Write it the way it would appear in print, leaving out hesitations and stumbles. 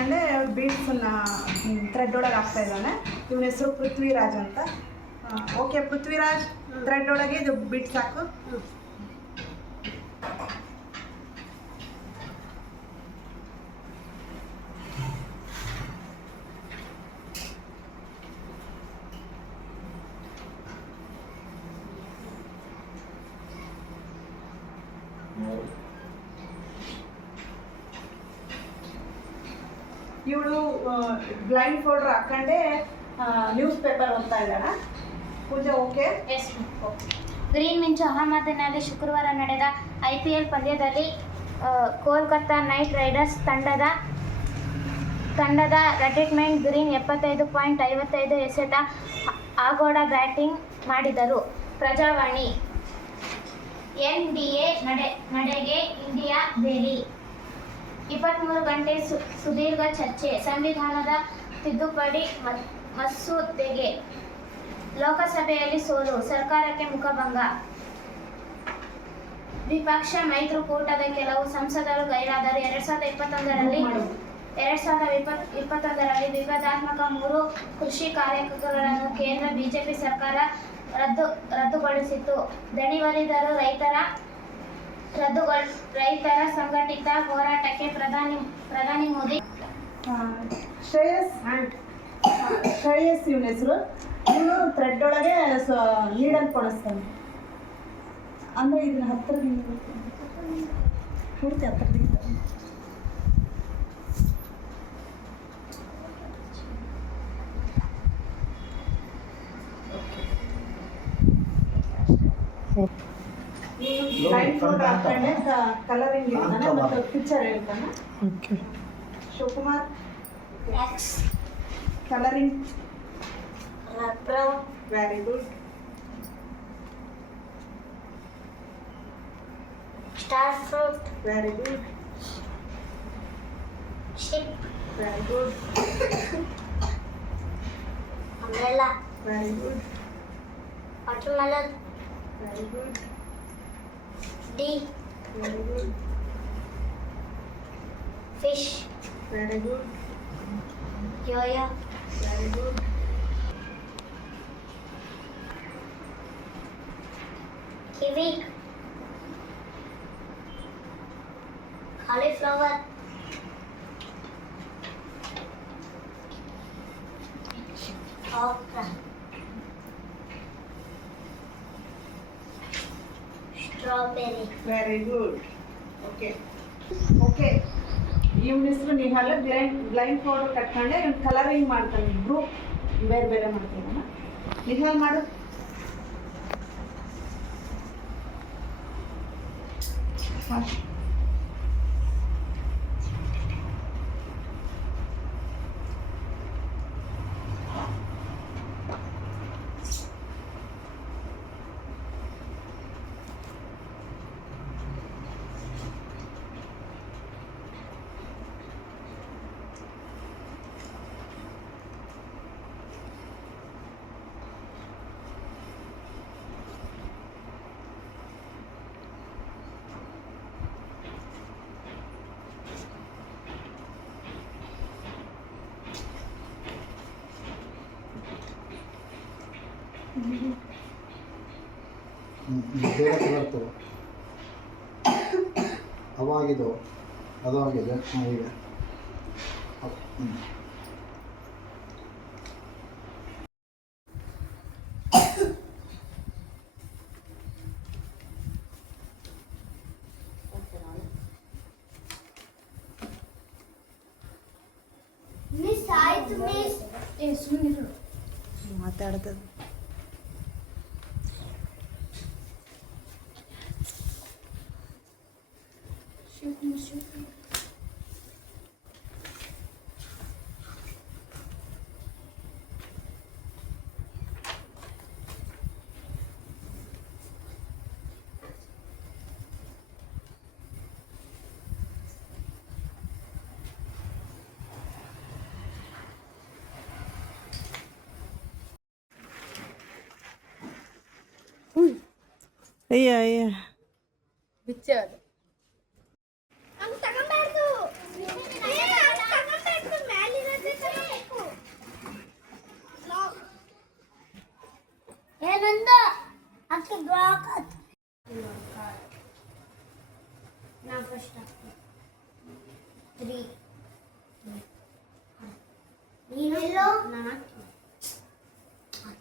ಹಾಕೊಂಡೆ ಬೀಡ್ಸನ್ನ thread ಒಳಗೆ ಹಾಕ್ತಾ ಇದ್ದಾನೆ. ಇವನ ಹೆಸರು ಪೃಥ್ವಿರಾಜ್ ಅಂತ. ಓಕೆ ಪೃಥ್ವಿರಾಜ್, ಥ್ರೆಡ್ ಒಳಗೆ ಇದು ಬೀಡ್ಸ್ ಹಾಕು. ಇವಳು ಬ್ಲೈಂಡ್ ಫೋಲ್ಡರ್ ಹಾಕೊಂಡೆ ನ್ಯೂಸ್ ಪೇಪರ್ ಓದ್ತಾ ಇದ್ದಾಳ. ಪೂಜಾ ಓಕೆ? ಎಸ್. ಗ್ರೀನ್ ಮಿಂಚು ಅಹಮದ್ನಲ್ಲಿ ಶುಕ್ರವಾರ ನಡೆದ IPL ಪಂದ್ಯದಲ್ಲಿ ಕೋಲ್ಕತ್ತಾ ನೈಟ್ ರೈಡರ್ಸ್ ತಂಡದ ರೆಡ್ಮಂಡ್ ಗ್ರೀನ್ 75.55 ಎಸೆತ ಆಗೋಡ ಬ್ಯಾಟಿಂಗ್ ಮಾಡಿದರು. ಪ್ರಜಾವಾಣಿ NDA ನಡೆಗೆ ಇಂಡಿಯಾ ಬೇಲಿ. 23 ಗಂಟೆ ಸುದೀರ್ಘ ಚರ್ಚೆ. ಸಂವಿಧಾನದ ತಿದ್ದುಪಡಿ ಮಸೂದೆಗೆ ಲೋಕಸಭೆಯಲ್ಲಿ ಸೋಲು, ಸರ್ಕಾರಕ್ಕೆ ಮುಖಭಂಗ. ವಿಪಕ್ಷ ಮೈತ್ರಿಕೂಟದ ಕೆಲವು ಸಂಸದರು ಗೈರಾದರು. 2021ರಲ್ಲಿ ವಿವಾದಾತ್ಮಕ 3 ಕೃಷಿ ಕಾಯ್ದೆಗಳನ್ನು ಕೇಂದ್ರ ಬಿಜೆಪಿ ಸರ್ಕಾರ ರದ್ದುಗೊಳಿಸಿತು. ದಣಿವರಿದರೂ ರೈತರ ಸಂಘಟಿತ ಹೋರಾಟಕ್ಕೆ ಪ್ರಧಾನಿ ಮೋದಿ. ಶ್ರೇಯಸ್ ಇವನ ಹೆಸರು. ಇವನು ಥ್ರೆಡ್ ಒಳಗೆ ನೀಡಲ್ ಕೊಡಿಸ್ತಾನೆ. ಅಂದರೆ ಇದನ್ನ ಹತ್ತಿರದಿಂದ ಪೂರ್ತಿ ಹತ್ತಿರದಿಂದ ಕಲರಿಂಗ್ ಇರ್ತಾನೆ ಮತ್ತು ಪಿಕ್ಚರ್ ಹೇಳ್ತಾನೆ. Shivakumar colouring very good. Star fruit very good. Ship very good. Umbrella very good. Watermelon very good. D very good. fish very good. yoyo very good. kiwi cauliflower okra strawberry. Very good. Okay ಇವನ ಹೆಸರು Nihal. Blind folder ಕಟ್ಕೊಂಡೆ ಇವ್ನು colouring ಮಾಡ್ತಾನೆ. ಇಬ್ರು ಬೇರೆ ಬೇರೆ ಮಾಡ್ತಾನೆ. ನಿಹಾಲ್ ಮಾಡು. ಬೇರೆ ಕಲರ್ ತಗೋ. ಅವಾಗಿದು ಅದು ಆಗಿದೆ ಈಗ. ಮಿಸ್ ಆಯ್ತು ಮಿಸ್. ಸುಮ್ಮನೆ ಮಾತಾಡ್ತದೆ. ಅಯ್ಯ ಅಯ್ಯ ಬಿಚ್ಚ ಅದು. ಹಂಗೆ ತಗೊಂಬಾರ್ದು. ಏನಂದ ಅಕ್ಕೆ ದ್ವಾಕತ್ ನಾ ಫಸ್ಟ್ 3